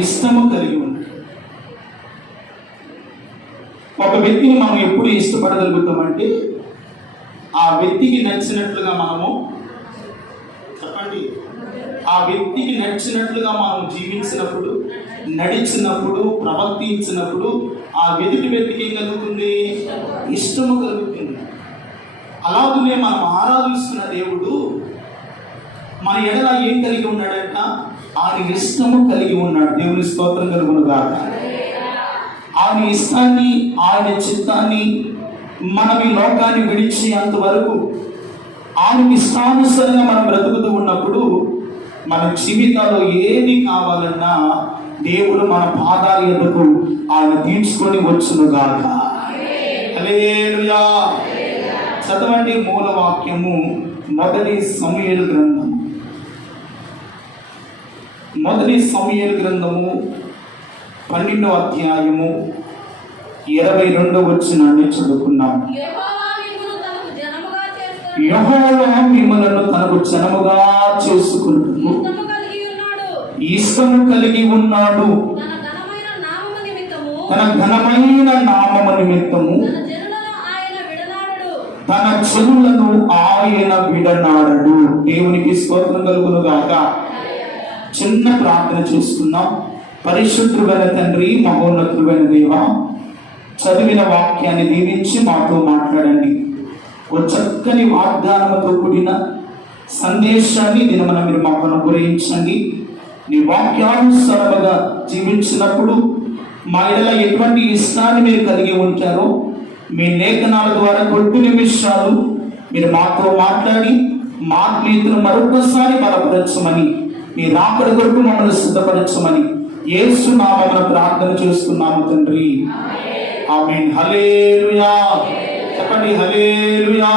ఇష్టము కలిగి ఉన్నాడు. ఒక వ్యక్తిని మనం ఎప్పుడు ఇష్టపడగలుగుతామంటే ఆ వ్యక్తికి నచ్చినట్లుగా మనము చెప్పండి, ఆ వ్యక్తికి నచ్చినట్లుగా మనం జీవించినప్పుడు, నడిచినప్పుడు, ప్రవర్తించినప్పుడు ఆ వ్యక్తికి ఏం కలుగుతుంది? ఇష్టము కలుగుతుంది. అలాగనే మనం ఆరాధిస్తున్న దేవుడు మన ఎడల ఏం కలిగి ఉన్నాడంట? ఆయన ఇష్టము కలిగి ఉన్నాడు. దేవుని స్తోత్రం కలుగును గాక. ఆయన ఇష్టాన్ని, ఆయన చిత్తాన్ని మనం ఈ లోకాన్ని విడిచేంత వరకు ఆయనకి ఇష్టానుసారంగా మనం బ్రతుకుతూ ఉన్నప్పుడు మన జీవితాల్లో ఏది కావాలన్నా దేవుడు మన పాదాల ఎదుకు ఆయన తీర్చుకొని వచ్చును గాక. హల్లెలూయా. చదవండి మూల వాక్యము, మొదటి సమూయేలు గ్రంథము 12వ అధ్యాయము 22వ వచనాన్ని చదువుకున్నాం. యెహోవా మిమ్మలను తనకు జనముగా చేసుకున్నట్టు ఇష్టము కలిగి ఉన్నాడు. తన ఘనమైన నామము నిమిత్తము తన జనులను ఆయన విడనాడడు. దేవునికి స్తోత్రం కలుగును గాక. చిన్న ప్రార్థన చేసుకుందాం. పరిశుద్ధుడైన తండ్రి, మహోన్నతుడైన దేవ, చదివిన వాక్యాన్ని దీవించి మాతో మాట్లాడండి. ఓ చక్కని వాగ్దానముతో కూడిన సందేశాన్ని దినమున మీరు మాకు అనుగ్రహించండి. నీ వాక్యానుసారముగా జీవించినప్పుడు మా ఎడల ఎటువంటి ఇష్టాన్ని మీరు కలిగి ఉంటారో మీ లేఖనాల ద్వారా కొద్ది నిమిషాలు మీరు మాతో మాట్లాడి మా నీతిని మరొకసారి బలపరచమని, మీ రాకడ కొరకు మమ్మల్ని సిద్ధపరచమని యేసు నామమున ప్రార్థన చేస్తున్నాము తండ్రి. ఆమేన్. హల్లెలూయా. చెప్పండి హల్లెలూయా.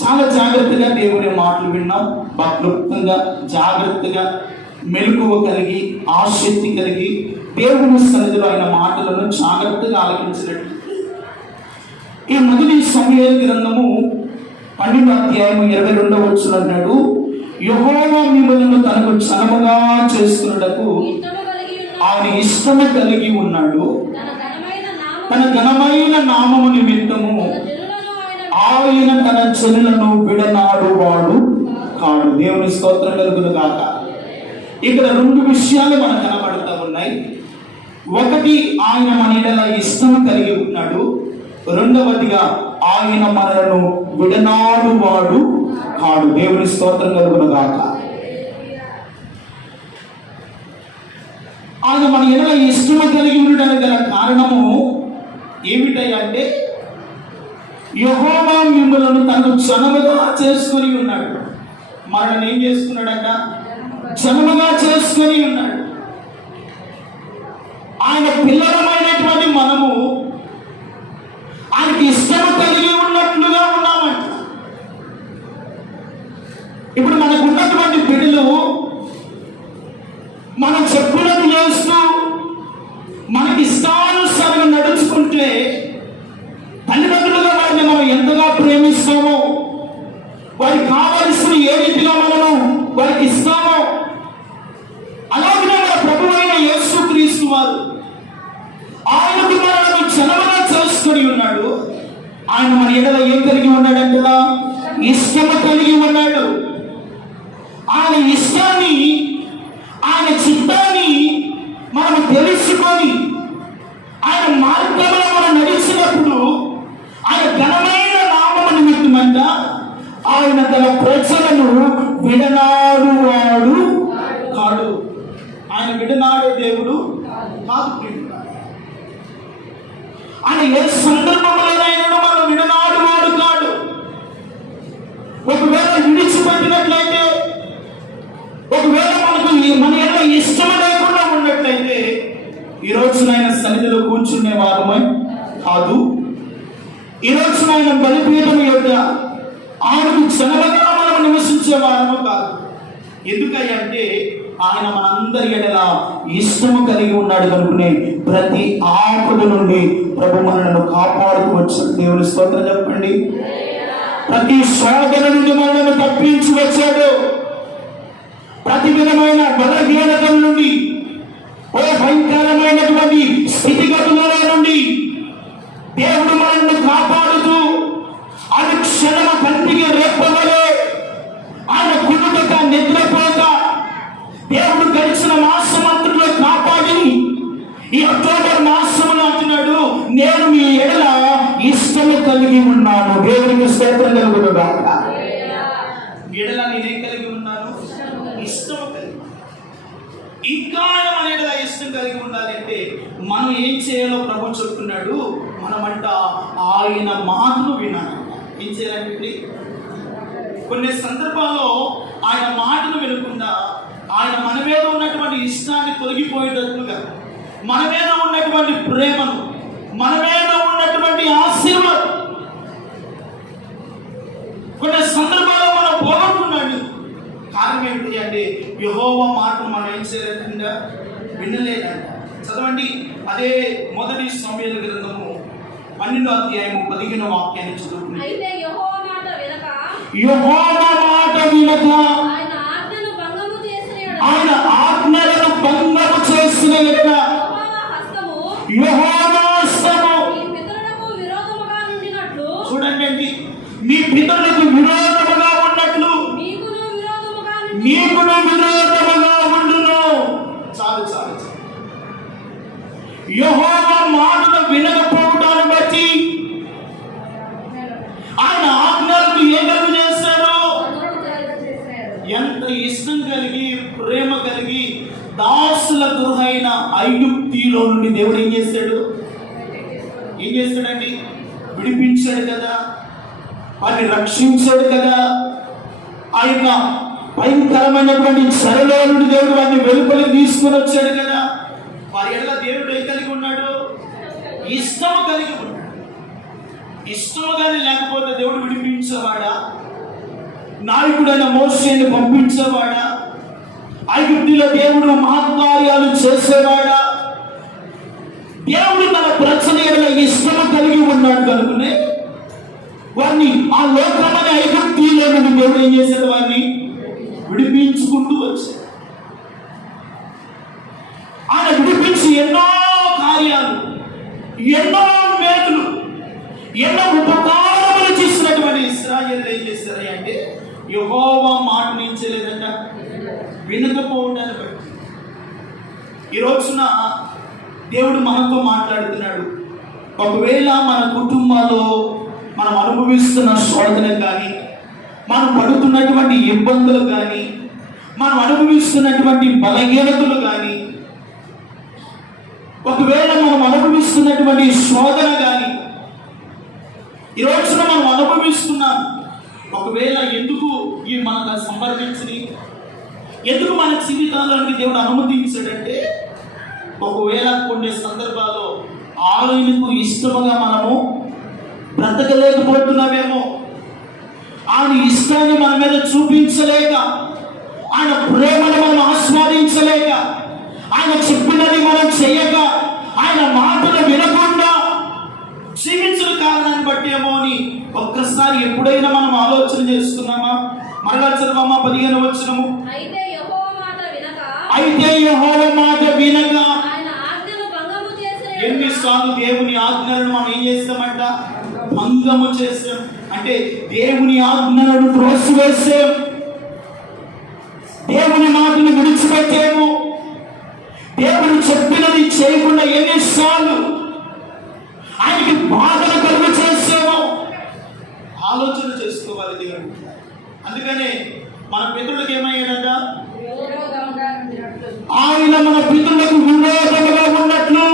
చాలా జాగ్రత్తగా దేవుని మాటలు విన్నాం. క్లుప్తంగా, జాగ్రత్తగా, మెలకువ కలిగి, ఆసక్తి కలిగి దేవుని సన్నిధిలో ఆయన మాటలను జాగ్రత్తగా ఆలకించినట్టు ఈ మొదటి సమూయేలు గ్రంథము 12వ అధ్యాయము 22వ వచనం అన్నాడు, యెహోవా మిమ్మలను తనకు జనముగా చేసుకున్నటకు ఆయన ఇష్టము కలిగి ఉన్నాడు. తన ఘనమైన నామము నిమిత్తము ఆయన తన జనులను విడనాడు వాడు కాడు. దేవుని స్తోత్రం కలుగును గాక. ఇక్కడ రెండు విషయాలు మనకు కనబడుతూ ఉన్నాయి. ఒకటి, ఆయన మన ఎడల ఇష్టము కలిగి ఉన్నాడు. రెండవదిగా, ఆయన మనలను విడనాడు వాడు కాడు. దేవుని స్తోత్రం కలుగును గాక. ఆయన మన ఎడల ఇష్టము కలిగి ఉండడానికి గల కారణము ఏమిటంటే యెహోవా మిమ్మలను తనకు జనముగా చేసుకొని ఉన్నాడు. మనల్ని ఏం చేసుకున్నాడట? జనముగా చేసుకొని ఉన్నాడు. ఆయన పిల్లలమైనటువంటి మనము ఆయనకి ఇష్టము కలిగి ఉన్నట్లుగా ఉన్నామంట. ఇప్పుడు మనకు ఉన్నటువంటి బిడ్డలు మనం చెప్పులను చేస్తూ మనకి ఇష్టానుసారంగా నడుచుకుంటే తల్లిదండ్రులుగా వారిని మనం ఎంతగా ప్రేమిస్తామో, వారికి కావలసిన ఏ రీతిగా మనము వారికి ఇస్తామో, అలాగే మన ప్రభువైన యేసుక్రీస్తు వారు ఆయనకు మనలను జనముగా చేసుకొని ఉన్నాడు. ఆయన మన ఎడల ఏం కలిగి ఉన్నాడంటే ఇష్టము కలిగి ఉన్నాడు. ఆయన ఇష్టాన్ని, ఆయన చిత్తాన్ని మనం తెలుసుకొని ఆయన మార్గంలో మనం నడిచినప్పుడు ఆయన ఘనమైన నామము నిమిత్తమంట ఆయన తన ప్రజలను విడనాడు వాడు కాడు. ఆయన విడనాడే దేవుడు కాదు. ఆయన ఏ సందర్భంలోనైనా మనం విడనాడు వాడు కాడు. ఒకవేళ విడిచిపెట్టినట్లయితే, ఒకవేళ మనకు మన ఎడల ఇష్టం లేకుండా ఉన్నట్లయితే ఈ రోజు ఆయన సన్నిధిలో కూర్చునే వారమై కాదు. ఈ రోజు ఆయన బలిపీఠం యొక్క ఆయనకు జనముగా మనం నివసించే వారము కాదు. ఎందుకంటే ఆయన మనందరి ఎడల ఇష్టము కలిగి ఉన్నాడు కనుకనే ప్రతి ఆపద నుండి ప్రభు మనలను కాపాడుతూ వచ్చాడు. దేవుని స్తోత్రం చెప్పండి. ప్రతి శోధన నుండి మనల్ని తప్పించి వచ్చాడు. ప్రతి విధమైన బలహీనతల నుండి, ఓ భయంకరమైనటువంటి స్థితిగతుల నుండి దేవుడు మనల్ని కాపాడుతూ అనుక్షణమ కంటికి రేపవలే ఆయన కుదుటక నిద్రపోక దేవుడు గడిచిన మాసమంతలో కాపాడి ఈ అక్టోబర్ మాసంలో అంటున్నాడు, నేను మీ ఎడల ఇష్టము కలిగి ఉన్నాను. దేవునికి స్తోత్రం కలుగును గాక. ఎడల నేనేం కలిగి ఉన్నాను? ఇష్టము కలిగి. ఇంకా మన ఎడల ఇష్టం కలిగి ఉండాలంటే మనం ఏం చేయాలో ప్రభు చెప్తున్నాడు. మనమంట ఆయన మాటలు వినాలి. ఏం చేయాలంటే కొన్ని సందర్భాల్లో ఆయన మాటలు వినకుండా ఆయన మన మీద ఉన్నటువంటి ఇష్టాన్ని తొలగిపోయేటట్లుగా, మన మీద ఉన్నటువంటి ప్రేమను, మన మీద ఉన్నటువంటి ఆశీర్వాదం కొన్ని సందర్భాల్లో మనం పోగొట్టుకున్నాడు. కారణం ఏమిటి అంటే యెహోవా మాటలు మనం ఏం చేయలేకుండా వినలేదంట. చదవండి, అదే మొదటి సమూయేలు గ్రంథము 12వ అధ్యాయము 15వ వాక్యాన్ని చదువుకుందాం. అయితే యెహోవా మాట వినక ఆయన ఆజ్ఞలను భంగము చేసిన యెహోవా హస్తము చూడండి, మీ పితరులకు విరోధముగా ఉన్నట్లు మీకును విరోధముగా ఉండును. చాలు చాలు. యెహోవా మాటలు వినకపోవడాన్ని బట్టి ఆయన ఆజ్ఞలకు ఏం కలుగు చేశాడు? ఎంత ఇష్టం కలిగి ప్రేమ కలిగి దాసుల గృహైన ఐగుప్తిలో నుండి దేవుడు ఏం చేస్తాడు? ఏం చేస్తాడండి? విడిపించాడు కదా, వారిని రక్షించాడు కదా. ఆయన భయంకరమైనటువంటి చెరలో నుండి దేవుడు వారిని వెలుపలికి తీసుకుని వచ్చాడు కదా. వారి ఎడల దేవుడు ఏం కలిగి ఉన్నాడు? ఇష్టము కలిగి ఉన్నాడు. ఇష్టము కానీ లేకపోతే దేవుడు విడిపించేవాడా? నాయకుడైన మోషేని పంపించేవాడా? ఐగుప్తులో దేవుడు మహత్కార్యాలు చేసేవాడా? దేవుడు తన ప్రజల ఎడల ఇష్టము కలిగి ఉన్నాడు కనుకనే వారిని ఆ లోకమనే ఐగుప్తులో నుండి దేవుడు ఏం చేశాడు? వారిని విడిపించుకుంటూ వచ్చాడు. ఆయన విడిపించి ఎన్నో కార్యాలు, ఎన్నో మేలులు, ఎన్నో ఉపకారములు చేసినటువంటి ఇశ్రాయేలు ఏం చేశారు అంటే యెహోవా మాట నించలేదంట, వినకపోవడాన్ని బట్టి. ఈ రోజున దేవుడు మనతో మాట్లాడుతున్నాడు. ఒకవేళ మన కుటుంబాల్లో మనం అనుభవిస్తున్న శోధన కానీ, మనం పడుతున్నటువంటి ఇబ్బందులు కానీ, మనం అనుభవిస్తున్నటువంటి బలహీనతలు కానీ, ఒకవేళ మనం అనుభవిస్తున్నటువంటి శోధన కానీ ఈ రోజున మనం అనుభవిస్తున్నాం. ఒకవేళ ఎందుకు ఈ మనకు సంప్రదించి ఎందుకు మన జీవితాల్లోనికి దేవుడు అనుమతించాడంటే, ఒకవేళ కొన్ని సందర్భాల్లో ఆయనకు ఇష్టముగా మనము బ్రతకలేకపోతున్నామేమో, ఆయన ఇష్టాన్ని మన మీద చూపించలేక, ఆయన ప్రేమను మనం ఆస్వాదించలేక, ఆయన చెప్పినది మనం చేయక, ఆయన మాటలు వినకుండా జీవించిన కారణాన్ని బట్టి ఏమో అని ఒక్కసారి ఎప్పుడైనా మనం ఆలోచన చేస్తున్నామా? మరలా చదవమ్మా 15వ వచనము. అయితే యెహోవా మాట వినక ఆయన ఆజ్ఞను భంగము చేసిన ఎన్నిసార్లు దేవుని ఆజ్ఞలను మనం ఏం చేస్తామంట? భంగము చేస్తాం. అంటే దేవుని ఆజ్ఞలను త్రోసివేసాం, దేవుని మాటను విడిచిపెట్టాము, దేవుడు చెప్పినది చేయకుండా ఎన్నిసార్లు ఆయనకి బాధలు కలుగు చేసాము. ఆలోచన చేసుకోవాలి దేవుడు. అందుకనే మన పితరులకు ఏమయ్యాడట? ఆయన మన పితరులకు విరోధముగా ఉన్నట్లు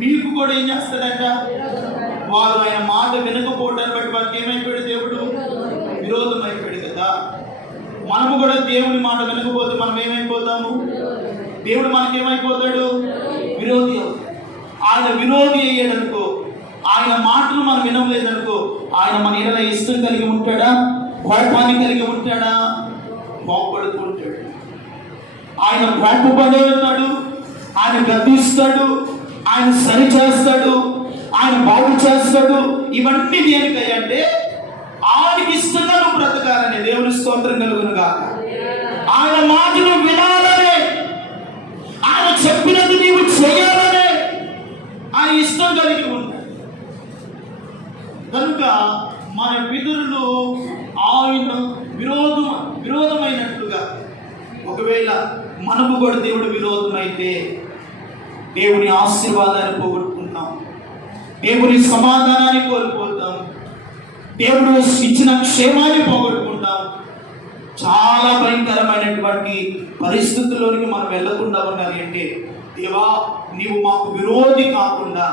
మీకు కూడా ఏం చేస్తాడంట? వారు ఆయన మాట వినకపోవడాన్ని బట్టి వారికి ఏమైపోయాడు? దేవుడు విరోధం అయిపోయాడు కదా. మనము కూడా దేవుని మాట వినకపోతే మనం ఏమైపోతాము? దేవుడు మనకేమైపోతాడు? విరోధి అవుతాడు. ఆయన విరోధి అయ్యాడనుకో, ఆయన మాటలు మనం వినలేదనుకో, ఆయన మన ఎడల ఇష్టం కలిగి ఉంటాడా? కోపాన్ని కలిగి ఉంటాడా? కోపడుతూ ఉంటాడు. ఆయన కోపపడే ఉంటాడు, ఆయన గద్దిస్తాడు, ఆయన సరి చేస్తాడు, ఆయన బాగు చేస్తాడు. ఇవన్నీ దేనికయ్యంటే ఆయనకి ఇష్టంగా నువ్వు బ్రతకాలని. దేవుని స్తోత్రం కలుగును గాక. ఒకవేళ మనకు కూడా దేవుడు విరోధమైతే దేవుని ఆశీర్వాదాన్ని పోగొట్టుకుంటాం, దేవుని సమాధానాన్ని కోల్పోతాం, దేవుడు ఇచ్చిన క్షేమాన్ని పోగొట్టుకుంటాం. చాలా భయంకరమైనటువంటి పరిస్థితుల్లోనికి మనం వెళ్లకుండా ఉండాలి అంటే, దేవా నీవు మాకు విరోధి కాకుండా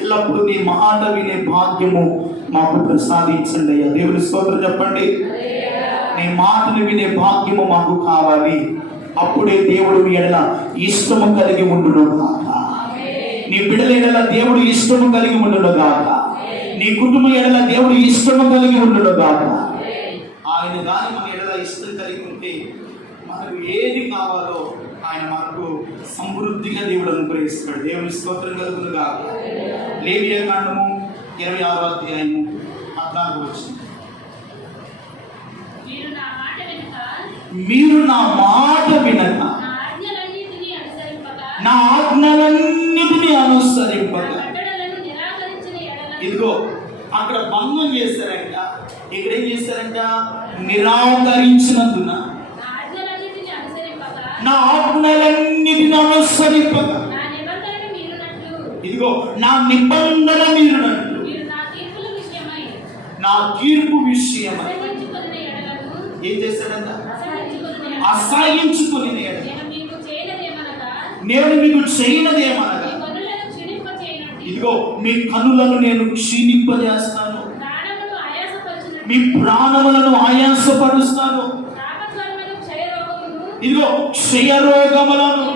ఎల్లప్పుడూ నీ మాట వినే భాగ్యము మాకు ప్రసాదించండి అయ్యా. దేవుని స్తోత్రం చెప్పండి. నీ మాటను వినే భాగ్యము మాకు కావాలి. అప్పుడే దేవుడు మీ ఎడల ఇష్టము కలిగి ఉండును గాక. నీ బిడ్డల ఎడల దేవుడు ఇష్టము కలిగి ఉండును గాక. నీ కుటుంబం ఎడల దేవుడు ఇష్టము కలిగి ఉండును గాక. ఆయన దాని మన ఎడల ఇష్టం కలిగి ఉంటే మనకు ఏది కావాలో ఆయన మనకు సమృద్ధిగా దేవుడు అనుగ్రహిస్తాడు. దేవుని స్తోత్రం కలుగును గాక. లేవియా కాండము 26వ అధ్యాయము 14వ వచనం. మీరు నా మాట వినక నా ఆజ్ఞలన్నిటినీ అనుసరింపక. ఇదిగో అక్కడ భంగం చేశారంట, ఇక్కడ ఏం చేశారంట? నిరాకరించినందున నా ఆజ్ఞలన్నిటిని అనుసరింపక. ఇదిగో నా నిబంధన మీరునట్లు నా తీర్పు విషయమై ఏం చేశాడంట? అసహించుకుని నేను మీకు చేయనదేమనగా, ఇదిగో మీ కనులను నేను క్షీణింపజేస్తాను, మీ ప్రాణములను ఆయాసపరుస్తాను, ఇదిగో క్షయరోగములను.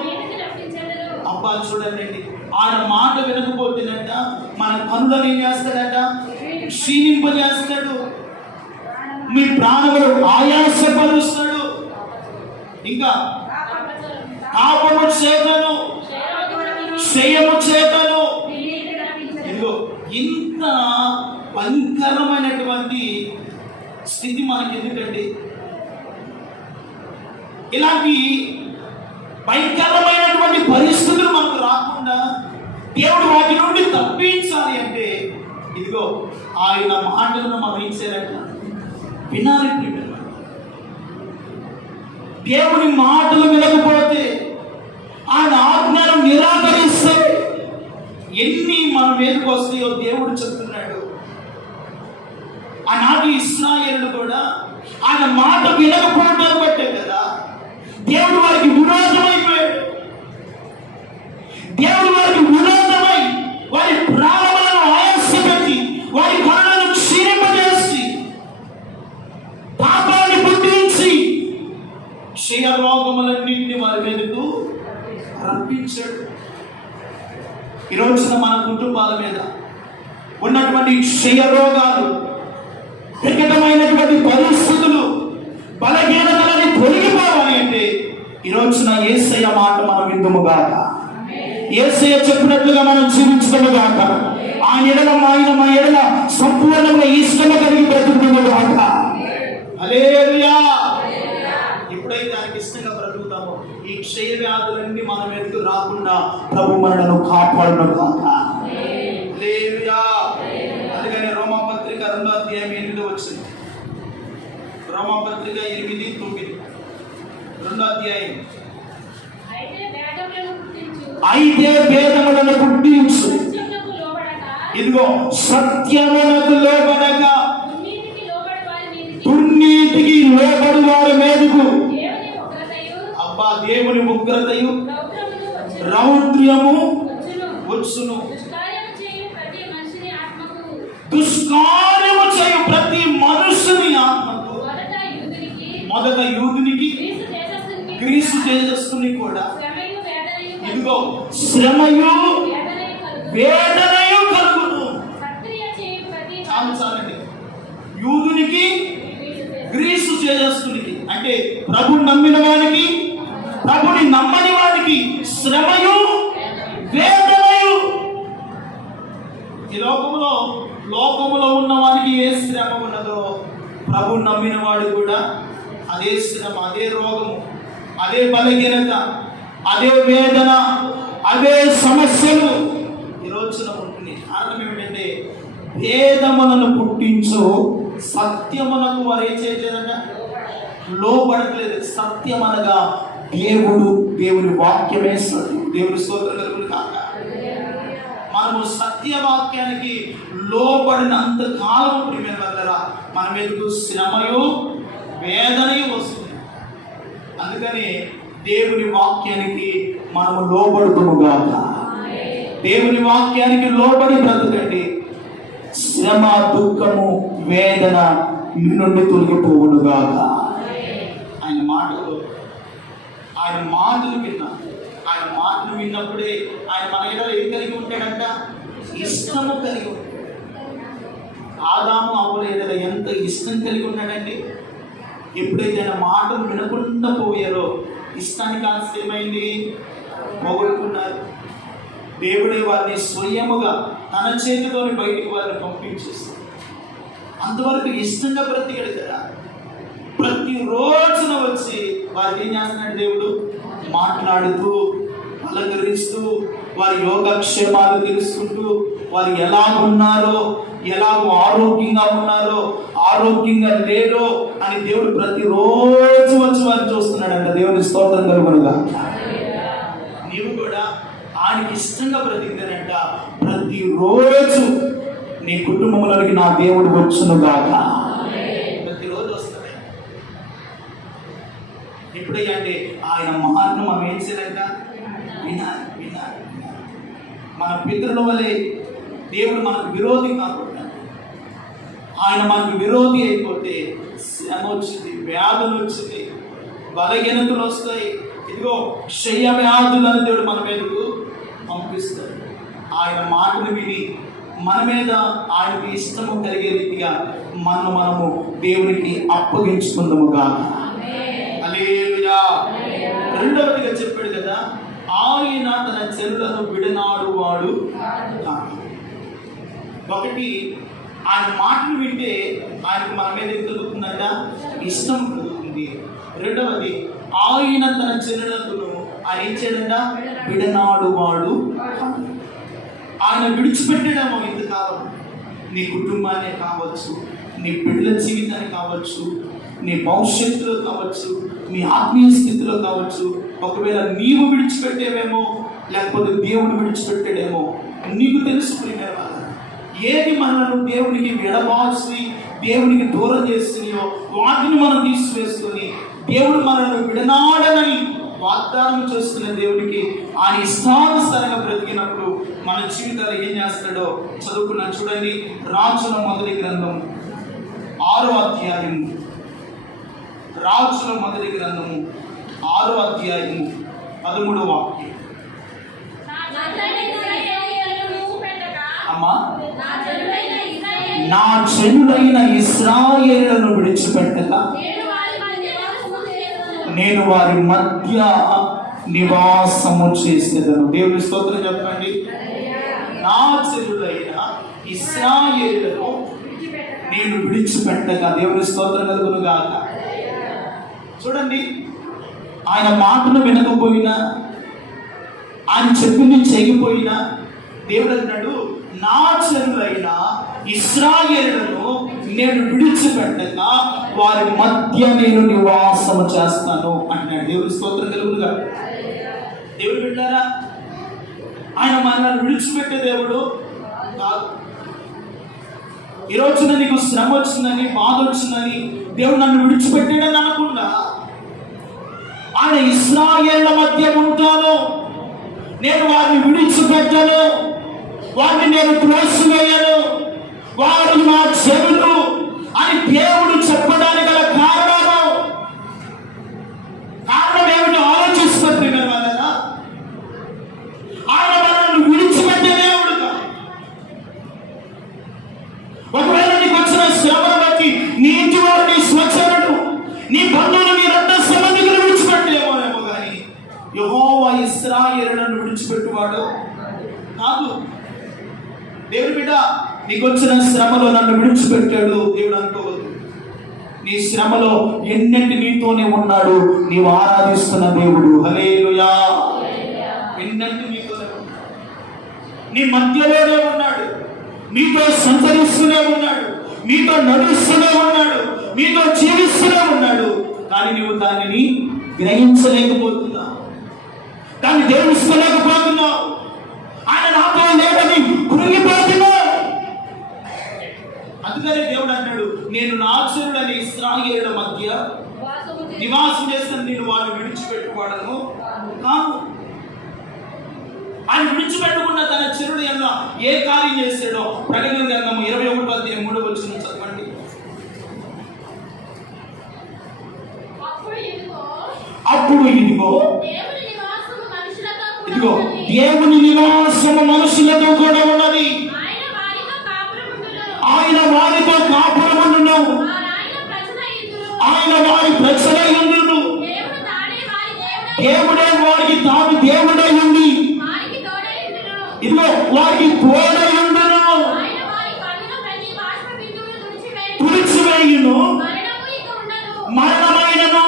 అబ్బా చూడండి, ఆయన మాట వినకపోతేనంట మన కనులను ఏం చేస్తాడంట? క్షీణింపజేస్తాడు, మీ ప్రాణములు ఆయాసపరుస్తాడు, ఇంకా పాపము చేతను క్షయము చేతను. ఇదిగో ఇంత భయంకరమైనటువంటి స్థితి మనకి ఎందుకండి? ఇలాంటి భయంకరమైనటువంటి పరిస్థితులు మనకు రాకుండా దేవుడు వాటి నుండి తప్పించాలి అంటే, ఇదిగో ఆయన మాటలను మనం ఏం చేయాలంట? వినాలి. దేవుని మాటలు వినకపోతే, ఆయన ఆజ్ఞను నిరాకరిస్తే ఎన్ని మన మీదకి వస్తాయో దేవుడు చెప్తున్నాడు. ఆనాటి ఇశ్రాయేలులు కూడా ఆయన మాట వినకపోవడం బట్టే కదా దేవుడు వారికి విరోధమైపోయాడు. దేవుడు వారికి విరోధమై వారి ప్రాణములను ఆయాసపెట్టి వారి కళ్ళను క్షీణింపజేసి పాపాన్ని పుట్టించి క్షయ రోగములన్నింటినీ వారి మీదకు రప్పించాడు. ఈ రోజున మన కుటుంబాల మీద ఉన్నటువంటి క్షయ రోగాలు, వికటమైనటువంటి పరిస్థితులు, బలహీనతలని తొలగిపోవాలి అంటే ఈ రోజున యేసయ్య మాట మనం విందుముగాక. యేసయ్య చెప్పినట్లుగా మనం జీవించుదుముగాక. ఆయన ఎడల మా ఎడల సంపూర్ణంగా ఇష్టము కలిగి బ్రతుకుదుముగాక. హల్లెలూయా. ఎప్పుడైతే ఆయనకి ఇష్టంగా బ్రతుకుతామో ఈ క్షయ వ్యాధులన్నీ మన మీదకు రాకుండా ప్రభు మనలను కాపాడునుగాక. హల్లెలూయా. అందుకని రోమాపత్రిక 2వ అధ్యాయం 8వ వచనం. రోమాపత్రిక 8:9 2వ అధ్యాయం. అయితే భేదములను పుట్టించు, ఇదిగో సత్యమునకు లోబడక దుర్నీతికి లోబడు వారి మీదకు అబ్బా దేవుని ఉగ్రతయు రౌద్రము వచ్చును. దుష్కార్యము చేయు ప్రతి మనుషుని ఆత్మకు, మొదట యూదునికి గ్రీసు తేజస్సుని కూడా ఇదిగో శ్రమయు వేదనయు కలుగును. చాలండి. యూదునికి గ్రీసు తేజస్సునికి అంటే ప్రభు నమ్మిన వారికి, ప్రభుని నమ్మని వారికి శ్రమయు వేదనయు. ఈ లోకములో ఉన్న వారికి ఏ శ్రమ ఉన్నదో ప్రభు నమ్మిన వాడు కూడా అదే శ్రమ, అదే రోగము, అదే బలహీనత, అదే వేదన, అదే సమస్యలు ఈ రోజున ఉంటుంది. కారణం ఏమిటంటే భేదములను పుట్టించు సత్యమునకు వారు ఏం చేయలేదట? లోబడట్లేదు. సత్యం అనగా దేవుని వాక్యమే సత్యం. దేవుని స్తోత్రం కలుగును కాక. మనము సత్యవాక్యానికి లోబడినంత కాలం ప్రియమైన వాళ్ళరా మన మీదకు శ్రమయు వేదనయు వస్తుంది. అందుకని దేవుని వాక్యానికి మనము లోబడుతుముగాక. దేవుని వాక్యానికి లోబడి బ్రతకండి. శ్రమ, దుఃఖము, వేదన మీ నుండి తొలగిపోవునుగాక. ఆయన మాటలు విన్నాం. ఆయన మాటలు విన్నప్పుడే ఆయన మన ఎడల ఏం కలిగి ఉంటాడంట? ఇష్టము కలిగి ఉంటాడు. ఆదాము అవ్వల ఎడల ఎంత ఇష్టం కలిగి ఉన్నాడండి. ఎప్పుడైతే ఆయన మాటలు వినకుండా పోయారో ఇష్టానికి కాస్త ఏమైంది? పోగొట్టుకున్నారు. దేవుడే వారిని స్వయముగా తన చేతిలోని బయటికి వారిని పంపించేస్తారు. అంతవరకు ఇష్టంగా బ్రతికాడు కదా. ప్రతి రోజున వచ్చి వారికి ఏం చేస్తున్నాడు? దేవుడు మాట్లాడుతూ, అలంకరిస్తూ, వారి యోగక్షేమాలు తెలుసుకుంటూ, వారు ఎలా ఉన్నారో, ఎలాగో ఆరోగ్యంగా ఉన్నారో, ఆరోగ్యంగా లేరో అని దేవుడు ప్రతిరోజు వచ్చి వారిని చూస్తున్నాడంట. దేవుని స్తోత్రం కలుగునుగా. నీవు కూడా ఆయనకి ఇష్టంగా బ్రతికితేనంట ప్రతిరోజు నీ కుటుంబంలోనికి నా దేవుడు వచ్చునుగాక. ప్రతిరోజు వస్తాడు. ఎప్పుడయ్యా అంటే ఆయన మాటను మనం ఏం చేయాలంట? వినాలి. మన పితరుల వలె దేవుడు మనకు విరోధి కాకుండా, ఆయన మనకు విరోధి అయిపోతే శ్రమ వచ్చింది, వ్యాధులు వచ్చింది, బలహీనతలు వస్తాయి. ఇదిగో క్షయ వ్యాధులను దేవుడు మన మీదకు పంపిస్తాడు. ఆయన మాటను విని మన మీద ఆయనకి ఇష్టము కలిగే రీతిగా మనము దేవునికి అప్పగించుకుందాముగా. హల్లెలూయా. రెండవదిగా చెప్పాడు కదా, ఆయన తన చెరులను విడనాడు వాడు కాదు. ఒకటి, ఆయన మాటలు వింటే ఆయనకు మన మీద ఏం కలుగుతుందంట? ఇష్టం కలుగుతుంది. రెండవది, ఆయన తన చెరులను ఆయన ఏం చేయడంట? విడనాడు వాడు కాదు. ఆయన విడిచిపెట్టడమో ఇంతకాలం నీ కుటుంబాన్ని కావచ్చు, నీ బిడ్డల జీవితాన్ని కావచ్చు, నీ భవిష్యత్తులో కావచ్చు, నీ ఆత్మీయ స్థితిలో కావచ్చు. ఒకవేళ నీవు విడిచిపెట్టేవేమో, లేకపోతే దేవుడు విడిచిపెట్టాడేమో నీకు తెలుసు. ఏది మనను దేవునికి విడబాల్సి, దేవునికి దూరం చేస్తున్నాయో వాటిని మనం తీసివేసుకొని దేవుడు మనను విడనాడనని వాగ్దానం చేస్తున్న దేవునికి ఆయన ఇష్టానుసారంగా బ్రతికినప్పుడు మన జీవితాలు ఏం చేస్తాడో చదువుకున్నా. చూడండి, రాజుల మొదటి గ్రంథం 6వ అధ్యాయం, రాజుల మొదటి గ్రంథము 6వ అధ్యాయము 13వ వాక్యం. అమ్మా, నా జనులైన ఇశ్రాయేలును విడిచిపెట్టక నేను వారి మధ్య నివాసము చేసేదను. దేవుని స్తోత్రం చెప్పండి. నా జనులైన ఇశ్రాయేలును నేను విడిచిపెట్టక. దేవుని స్తోత్రం కలుగునుగాక. చూడండి, ఆయన మాటను వినకపోయినా, ఆయన చెప్పింది చేయకపోయినా దేవుడు అన్నాడు, నా జనులైన ఇశ్రాయేలును నేను విడిచిపెట్టక వారి మధ్య నేను నివాసము చేస్తాను అంటున్నాడు. దేవుని స్తోత్రం కలుగునుగా. దేవుడు వింటారా? ఆయన మనల్ని విడిచిపెట్టే దేవుడు కాదు. ఈ రోజున నీకు శ్రమ వచ్చిందని, బాధ వచ్చిందని దేవుడు నన్ను విడిచిపెట్టాడని అనకుండా, ఆయన ఇశ్రాయేళ్ల మధ్య ఉంటాను, నేను వారిని విడిచిపెట్టను, వారిని నేను త్రోసివేయను, వారు నా జనులు అని దేవుడు చెప్పడానికి గల కారణం ఏమిటి ఆలోచిస్తుంది కదా. ఆయన మనల్ని విడిచిపెట్టే దేవుడు కాదు. ఒకవేళ నీకు వచ్చిన శ్రమను బట్టి నీ ఇంటి వారు, నీ స్వచ్ఛను, నీ బంధువులు, నీ రక్త సంబంధికులు విడిచిపెట్టలేమోనేమో కానీ యెహోవా ఇశ్రాయేలును విడిచిపెట్టువాడు కాదు. దేవుడి బిడ్డ, నీకు వచ్చిన శ్రమలో నన్ను విడిచిపెట్టాడు దేవుడు అనుకోవద్దు. నీ శ్రమలో ఎన్నెంటి నీతోనే ఉన్నాడు, నీవు ఆరాధిస్తున్న దేవుడు. హల్లెలూయా. ఎన్నెంటి నీతోనే ఉన్నాడు, నీ మధ్యలోనే ఉన్నాడు, నీతో సంచరిస్తూనే ఉన్నాడు, నీతో నడుస్తూనే ఉన్నాడు, నీతో జీవిస్తూనే ఉన్నాడు. కానీ నీవు దానిని గ్రహించలేకపోతున్నావు, దాన్ని దేవుడిస్తలేకపోతున్నావు, ఆయన నాతో లేదని కృంగిపోతున్నావు. అందుకనే దేవుడు అన్నాడు, నేను నా చెరుడని ఇశ్రాయేలుల మధ్య నివాసం చేస్తాను, నేను వాళ్ళు విడిచిపెట్టుకోవడము కాదు. ఆయన విడిచిపెట్టుకున్న తన చెరుడు ఎలా ఏ కార్యం చేశాడో ప్రకటన గ్రంథము 21:3 చదవండి. అప్పుడు ఇదిగో దేవుని నివాసము మనుషులతో కూడా ఉన్నది, ఆయన వారితో కాపురముండును, ఆయన వారి ప్రజలై ఉండును, దేవుడే వారికి తాను దేవుడై ఉండి ఇదిగో వారికి తోడై ఉండును, తుడిచివేయును, మరణమైనను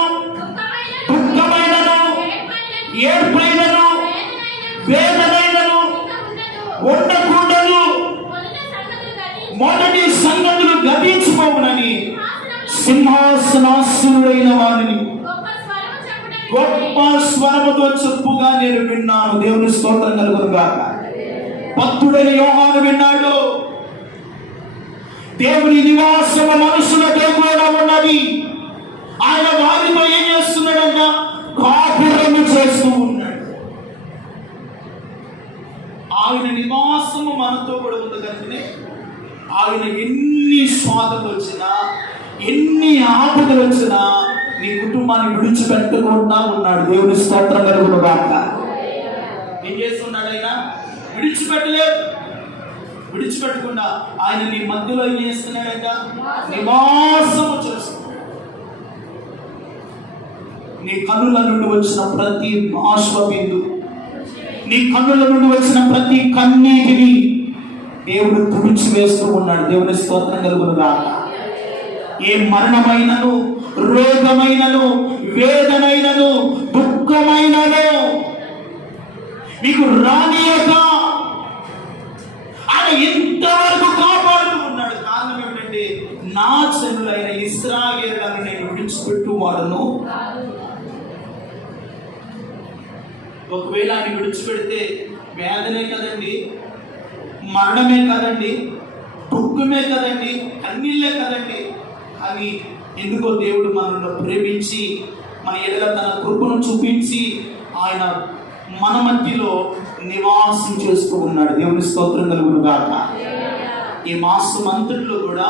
దుఃఖమైనను ఏడ్పైనను వేదనైనను ఉండకూడదు, మొదటి సంగతులు గతించిపోవునని సింహాసనాసనుడైన వారిని గొప్ప స్వరముతో చెప్పుగా నేను విన్నాను. దేవుని స్తోత్రం కలుగును గాక. భక్తుడైన యోహాను విన్నాడు, దేవుని నివాసము మనుషులతో కూడా ఉన్నది, ఆయన వారితో ఏం చేస్తున్నాడంట? కాపురము చేస్తూ ఉన్నాడు. ఆయన నివాసము మనతో కూడా ఉంది కనుకనే ఆయన ఎన్ని స్వాదలు వచ్చినా, ఎన్ని ఆపదలు వచ్చినా నీ కుటుంబాన్ని విడిచిపెట్టకుండా ఉన్నాడు. దేవుని స్తోత్రం కలుగును గాక. ఏం చేస్తున్నాడు ఆయన? విడిచిపెట్టలేదు. విడిచిపెట్టకుండా ఆయన నీ మధ్యలో ఏం చేస్తున్నాడంట? నివాసము చేస్తున్నాడు. నీ కన్నుల నుండి వచ్చిన ప్రతి బాష్పబిందు, నీ కన్నుల నుండి వచ్చిన ప్రతి కన్నీటిని దేవుడు తుడిచి వేస్తూ ఉన్నాడు. దేవుని స్తోత్రం కలుగును గాక. ఏ మరణమైనను, రోగమైనను, వేదనైనను, దుఃఖమైనను మీకు రానియక ఆయన ఇంతవరకు కాపాడుతూ ఉన్నాడు. కారణం ఏమిటంటే, నా జనులైన ఇశ్రాయేలులను నేను విడిచిపెట్టువాడును. ఒకవేళ ఆయన విడిచిపెడితే వేదనే కదండి, మరణమే కదండి, దుఃఖమే కదండి, కన్నీళ్ళే కదండి. కానీ ఎందుకో దేవుడు మనల్ని ప్రేమించి మన ఎడల తన కృపను చూపించి ఆయన మన మధ్యలో నివాసం చేస్తూ ఉన్నాడు. దేవుని స్తోత్రం కలుగును గాక. ఈ మాసం అంతట్లో కూడా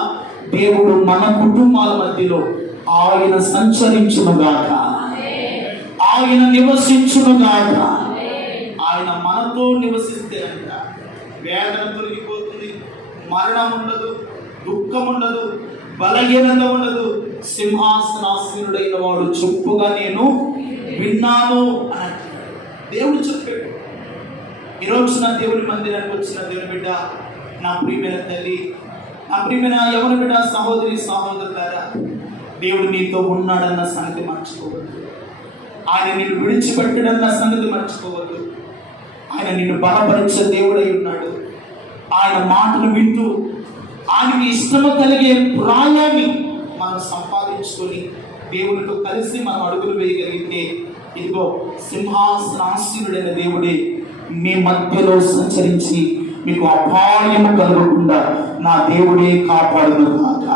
దేవుడు మన కుటుంబాల మధ్యలో ఆయన సంచరించును గాక, ఆయన నివసించును గాక. ఆయన మనతో నివసిస్తే అంట వేదన తొలగిపోతుంది, మరణం ఉండదు, దుఃఖం ఉండదు, బలహీనత ఉండదు. సింహాసనాసీనుడైన వాడు చెప్పుగా నేను విన్నాను అని దేవుడు చెప్పాడు. ఈరోజు నా దేవుని మందిరానికి వచ్చిన దేవుని బిడ్డ, నా ప్రియమైన తల్లి, నా ప్రియమైన యవన బిడ్డ, సహోదరి సహోదరులారా, దేవుడు నీతో ఉన్నాడన్న సంగతి మర్చిపోవద్దు. ఆయన నిన్ను విడిచిపెట్టడన్న సంగతి మర్చిపోవద్దు. ఆయన నిన్ను బలపరిచే దేవుడై ఉన్నాడు. ఆయన మాటలు వింటూ ఆయనకి ఇష్టము కలిగే ప్రాయాన్ని మనం సంపాదించుకొని దేవునితో కలిసి మనం అడుగులు వేయగలిగితే, ఇదిగో సింహాసనాసీనుడైన దేవుడే మీ మధ్యలో సంచరించి మీకు అపాయము కలగకుండా నా దేవుడే కాపాడును గాక.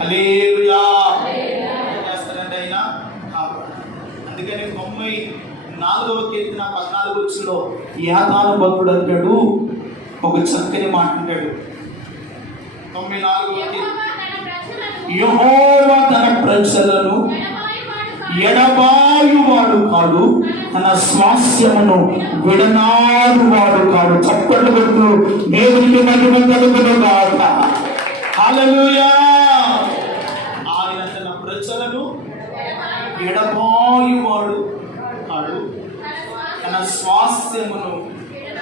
హల్లెలూయా. చేస్తారంటే ఆయన కాపాడు. అందుకని 94వ కీర్తన 14 యాతాను భక్తుడు అంటాడు, ఒక చక్కని మాట అంటాడు. 94వ కీర్తన, యెహోవా తన ప్రజలను ఎడబాయువాడు కాడు, తన స్వాస్యమును విడనాడువాడు కాడు. చప్పట్లు కొడుతూ దేవునికి మహిమ కలుగును గాక. హల్లెలూయా. ఆయన తన ప్రజలను ఎడబాయువాడు కాడు, తన స్వాస్యమును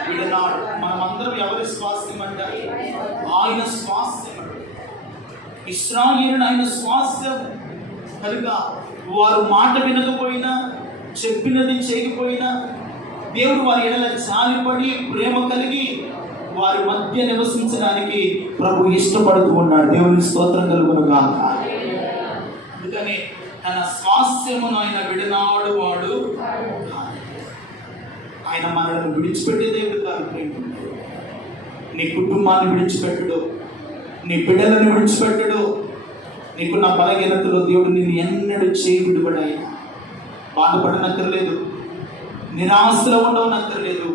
విడనాడు. మనమందరం ఎవరి స్వాస్యం అంటే? ఆయన స్వాస్యం. ఇశ్రాయేలును ఆయన స్వాస్యం కనుక వారు మాట వినకపోయినా, చెప్పినది చేయకపోయినా, దేవుడు వారి ఎడల జాలిపడి ప్రేమ కలిగి వారి మధ్య నివసించడానికి ప్రభు ఇష్టపడుతూ ఉన్నాడు. దేవుని స్తోత్రం కలుగును గాక. అందుకని తన స్వాస్థ్యమును ఆయన విడనాడు వాడు. ఆయన మనల్ని విడిచిపెట్టే దేవుడు కాదు. ప్రేమ, నీ కుటుంబాన్ని విడిచిపెట్టడు, నీ బిడ్డలను విడిచిపెట్టడు. నీకున్న బలహీనతలో దేవుడు నిన్ను ఎన్నడూ చేయి విడిపడాయి. బాధపడనక్కర్లేదు, నిరాశలో ఉండవనక్కర్లేదు.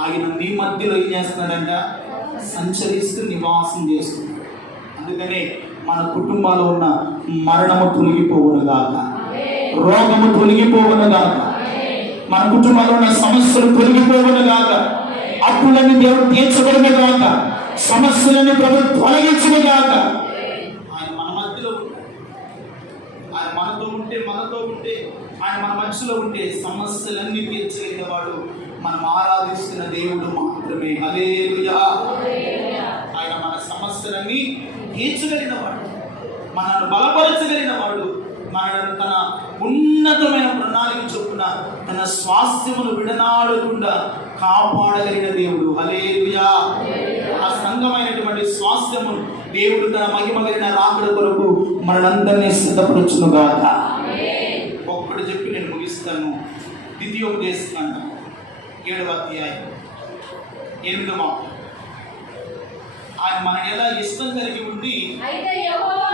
ఆయన నీ మధ్యలో ఏం చేస్తున్నాడంట? సంచరిస్తూ నివాసం చేస్తున్నాడు. అందుకనే మన కుటుంబాల్లో ఉన్న మరణము తొలగిపోవునుగాక, రోగము తొలగిపోవునుగాక, మన కుటుంబాల్లో ఉన్న సమస్యలు తొలగిపోవునుగాక, అప్పులన్నీ దేవుడు తీర్చబడునుగాక, సమస్యలని ప్రభు తొలగించునుగాక. ఆయన మన మధ్యలో ఉంటాడు. ఆయన మనతో ఉంటే ఆయన మన మధ్యలో ఉంటే సమస్యలన్నీ తీర్చగలిగిన వాడు మనం ఆరాధిస్తున్న దేవుడు మాత్రమే. హల్లెలూయా. ఆయన మన సమస్యలన్నీ తీర్చగలిగిన వాడు, మనల్ని బలపరచగలిగిన వాడు, మనల్ని తన ఉన్నతమైన ప్రణాళిక చొప్పున తన స్వాస్థ్యమును విడనాడకుండా కాపాడగలిగిన దేవుడు. హల్లెలూయా. ఆ సంఘమైనటువంటి స్వాస్థ్యమును దేవుడు తన మహిమగలిగిన రాకడ కొరకు మనందరినీ సిద్ధపరచునుగాక. ఒక్కడు చెప్పి నేను ముగిస్తాను. ద్వితీయోపదేశకాండం 7వ అధ్యాయం 8వ. ఆయన మన ఎలా ఇష్టం కలిగి ఉండి, అయితే యెహోవా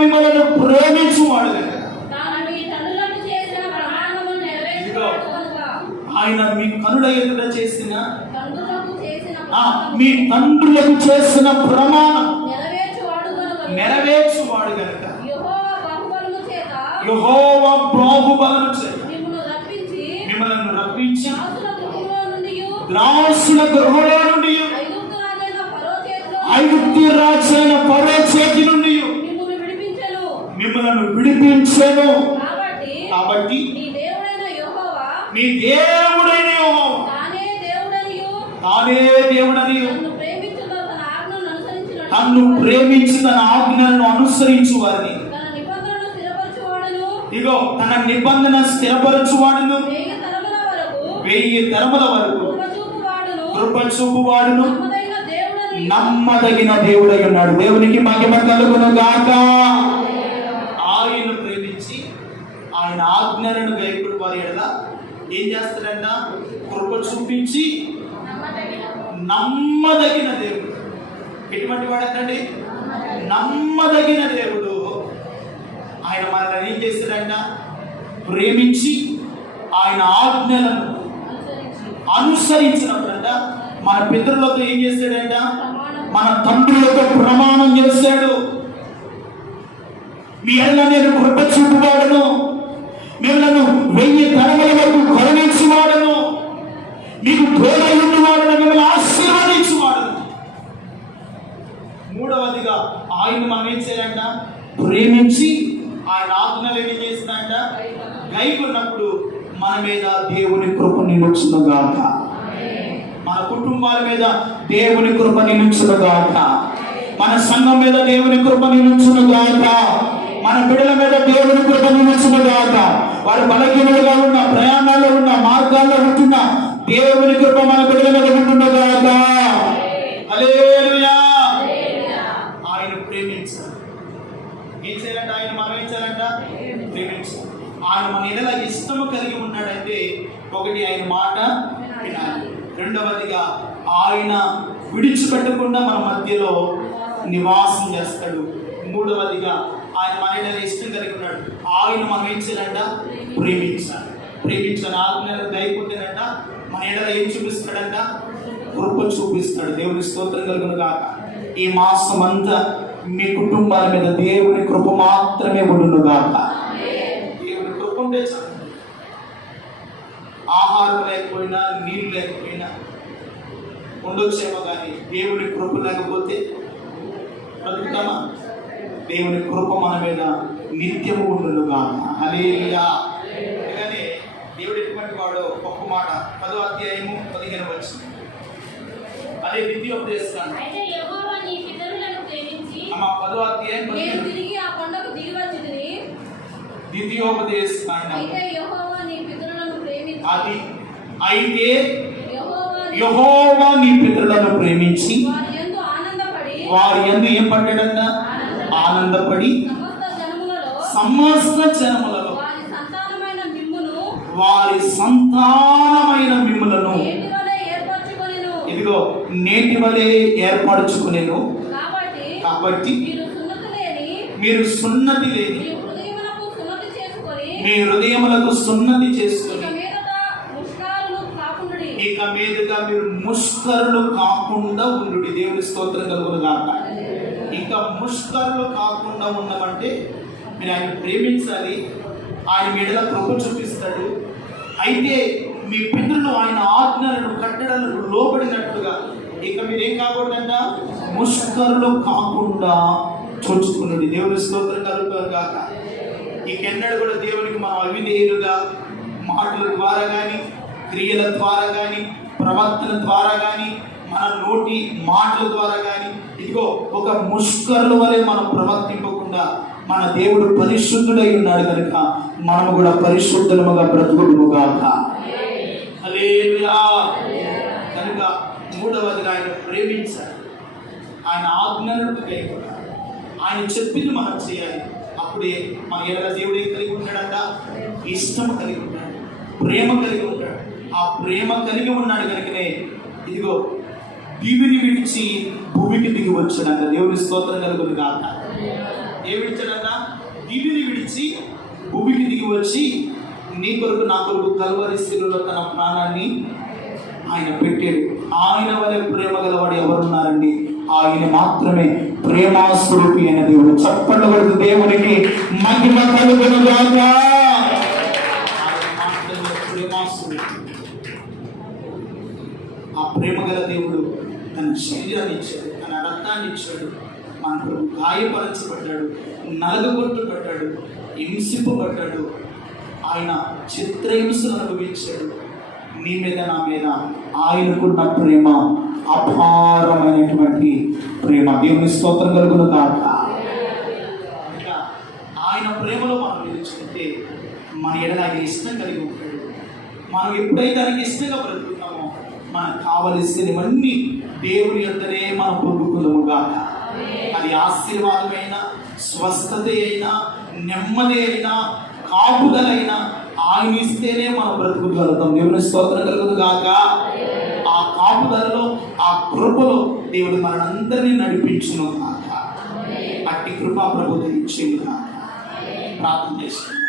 మిమ్మల్ని ప్రేమించువాడు కనుక, తాను మీ తండ్రులకు చేసిన ప్రమాణమును నెరవేర్చువాడు కనుక, ఆయన మీ కనుల ఎదుట చేసిన మీ తండ్రులకు చేసిన ప్రమాణం నెరవేర్చువాడు కనుక, యెహోవా బాహుబలము చేత మిమ్మల్ని రప్పించి దాసుల గృహలో నుండి ఐగుప్తు రాజైన ఫరో చేతి నుండి మిమ్మల్ని విడిపించెను. కాబట్టి నీ దేవుడైన యెహోవా తానే దేవుడని తన్ను ప్రేమించి తన ఆజ్ఞలను అనుసరించు వారిని ఇగో తన నిబంధన స్థిరపరచువాడును, 1000 తరముల వరకు కృప చూపువాడును, నమ్మదగిన దేవుడై ఉన్నాడు. దేవునికి మహిమ కలుగును గాక. ఆయన ప్రేమించి ఆయన ఆజ్ఞలను గైకొడు వారి ఎడల ఏం చేస్తాడంట? కృప చూపించి నమ్మదగిన దేవుడు. ఎటువంటి వాడటండి? నమ్మదగిన దేవుడు. ఆయన మనల్ని ఏం చేస్తాడంట? ప్రేమించి ఆయన ఆజ్ఞలను అనుసరించినప్పుడంట మన పితరులతో ఏం చేస్తాడంట? మన తండ్రులతో ప్రమాణం చేస్తాడు. మీ ఎడల నేను కృప చూపువాడను, మిమ్మల్ని 1000 తరముల వరకు కరుణించువాడను, మీకు తోడై ఉన్నవాడను, మిమ్మల్ని ఆశీర్వదించువాడను. మూడవదిగా ఆయన మనం ఏం చేయాలంట? ప్రేమించి ఆయన ఆజ్ఞలు ఏం చేస్తాడంట? గైకొన్నప్పుడు మన మీద దేవుని కృప నిలుచునుగాక, మన కుటుంబాల మీద దేవుని కృప నిలుచునుగాక, మన సంఘం మీద దేవుని కృప నిలుచునుగాక, మన బిడ్డల మీద దేవుని కృప నిలుచునుగాక. వారు బలహీనులుగా ఉన్న, ప్రయాణాల్లో ఉన్న, మార్గాల్లో ఉంటున్న దేవుని కృప మన బిడ్డల మీద ఉంటునుగాక. హల్లెలూయా. ఆయన ప్రేమించాలి. ఏం చేయాలంట? ఆయన మనం ఏం చేయాలంట? ప్రేమించాలి. ఆయన మన ఎడల ఇష్టము కలిగి ఉన్నాడంటే, ఒకటి ఆయన మాట వినాలి, రెండవదిగా ఆయన విడిచిపెట్టకుండా మన మధ్యలో నివాసం చేస్తాడు, మూడవదిగా ఆయన మన ఎడల ఇష్టం కలిగి ఉన్నాడు. ఆయన మనం ఏం చేయాలంట? ప్రేమించాలి. ఆజ్ఞలను దయకుంటేనంట మన ఎడల ఏం చూపిస్తాడంట? కృప చూపిస్తాడు. దేవుని స్తోత్రం కలుగును గాక. ఈ మాసం అంతా మీ కుటుంబాల మీద దేవుని కృప మాత్రమే ఉండును గాక. దేవుని కృప ఉంటే చాలు. ఆహారం లేకపోయినా, నీళ్ళు లేకపోయినా ఉండొచ్చేమో కానీ దేవుని కృప లేకపోతే బ్రతుకుతామా? దేవుని కృప మన మీద నిత్యము ఉండును గాక. హల్లెలూయా. అందుకనే దేవుడు ఎటువంటి వాడో ఒక్క మాట 10వ అధ్యాయము 15వ వచనం. అదే ద్వితీయోపదేశకాండం. అయితే యెహోవా నీ పితరులను ప్రేమించి 10వ అధ్యాయం నేను తిరిగి ఆ కొండకు దిగి వచ్చితిని. ద్వితీయోపదేశకాండం. అయితే యెహోవా నీ పితరులను ప్రేమించి అది అయితే యెహోవా నీ పితరులను ప్రేమించి వారి యందు ఆనందపడి వారి యందు ఏం పడ్డాడన్న? ఆనందపడి సమస్త జనములలో వారి సంతానమైన మిమ్మును వారి సంతానమైన మిమ్ములను నేటి వలె ఏర్పరచుకొనెను. ఇదిగో నేటి వలె ఏర్పరచుకునేను. కాబట్టి మీరు సున్నతి మీరు సున్నతి లేని లేని మీ హృదయములకు సున్నతి చేసుకొని మీ హృదయములకు సున్నతి చేసుకుని ఇక మీదట ముష్కరులు కాకుండుడి. ఇక మీదుగా మీరు ముష్కరులు కాకుండా ఉండు. దేవుని స్తోత్రం కలుగును గాక. ఇంకా ముష్కరులు కాకుండా ఉండమంటే మీరు ఆయన ప్రేమించాలి, ఆయన మీడల కృప చూపిస్తాడు. అయితే మీ పితరులు ఆయన ఆజ్ఞలను కట్టడలకు లోబడినట్లుగా ఇక మీరేం కాకూడదంట, ముష్కరులు కాకుండా చూచుకున్నది. దేవుని స్తోత్రం కలుగుతారు కాక. ఇకెన్నడూ కూడా దేవునికి మనం అవిధేయులుగా మాటల ద్వారా కానీ, క్రియల ద్వారా కానీ, ప్రవర్తన ద్వారా కానీ, మన నోటి మాటల ద్వారా కానీ ఇదిగో ఒక ముష్కరుల వలె మనం ప్రవర్తింపకుండా మన దేవుడు పరిశుద్ధుడై ఉన్నాడు కనుక మనము కూడా పరిశుద్ధముగా బ్రతుకుదుము గాక. హల్లెలూయా. కనుక మూడవదిగా ఆయన ప్రేమించాలి, ఆయన ఆజ్ఞలను కైకొనాలి, ఆయన చెప్పింది మనం చేయాలి. అప్పుడే మన ఎడల దేవుడు ఏం కలిగి ఉంటాడంట, ఇష్టం కలిగి ఉంటాడు, ప్రేమ కలిగి ఉంటాడు. ఆ ప్రేమ కలిగి ఉన్నాడు కనుకనే ఇదిగో దీవిని విడిచి భూమికి దిగి వచ్చాడంట. దేవుని స్తోత్రం కలుగును గాక. ఏమి విడిచాడంట, దీవిని విడిచి భూమికి దిగి వచ్చి నీ కొరకు నా కొరకు కల్వరి శిలువలో తన ప్రాణాన్ని ఆయన పెట్టాడు. ఆయన వలె ప్రేమ గలవాడు ఎవరున్నారండి? ఆయన మాత్రమే ప్రేమాస్వరూపి అయిన దేవుడు. చప్పట్లు కొడుతూ దేవునికి మహిమ కలుగును గాక. ఆ ప్రేమ గల దేవుడు తన శరీరాన్ని ఇచ్చాడు, తన రక్తాన్ని ఇచ్చాడు, మన కొరకు గాయపరచబడ్డాడు, నలగగొట్టబడ్డాడు, హింసింపబడ్డాడు. ఆయన చిత్రహింసను అనుభవించాడు. నీ మీద నా మీద ఆయనకున్న ప్రేమ అపారమైనటువంటి ప్రేమ. దేవుని స్తోత్రం కలుగును గాక. ఆయన ప్రేమలో మనం నిలుచుకుంటే మన ఎడల ఆయన ఇష్టం కలిగి ఉంటాడు. మనం ఎప్పుడైతే ఆయనకి ఇష్టంగా బ్రతుకుతామో మనకు కావలసినవన్నీ దేవుని యొద్దనే మనం పొందుకుందాము గాక. అది ఆశీర్వాదమైన, స్వస్థత అయినా, నెమ్మది అయినా, కాపుదలైనా ఆయన ఇస్తేనే మనం బ్రతుకుగలుగుతాం. దేవుని స్తోత్రం కలుగును గాక. ఆ కాపుదలలో, ఆ కృపలో దేవుడు మనందరినీ నడిపించును గాక. అట్టి కృపా ప్రభుత్వం ఇచ్చేది గాక. ప్రార్థన చేస్తున్నాం.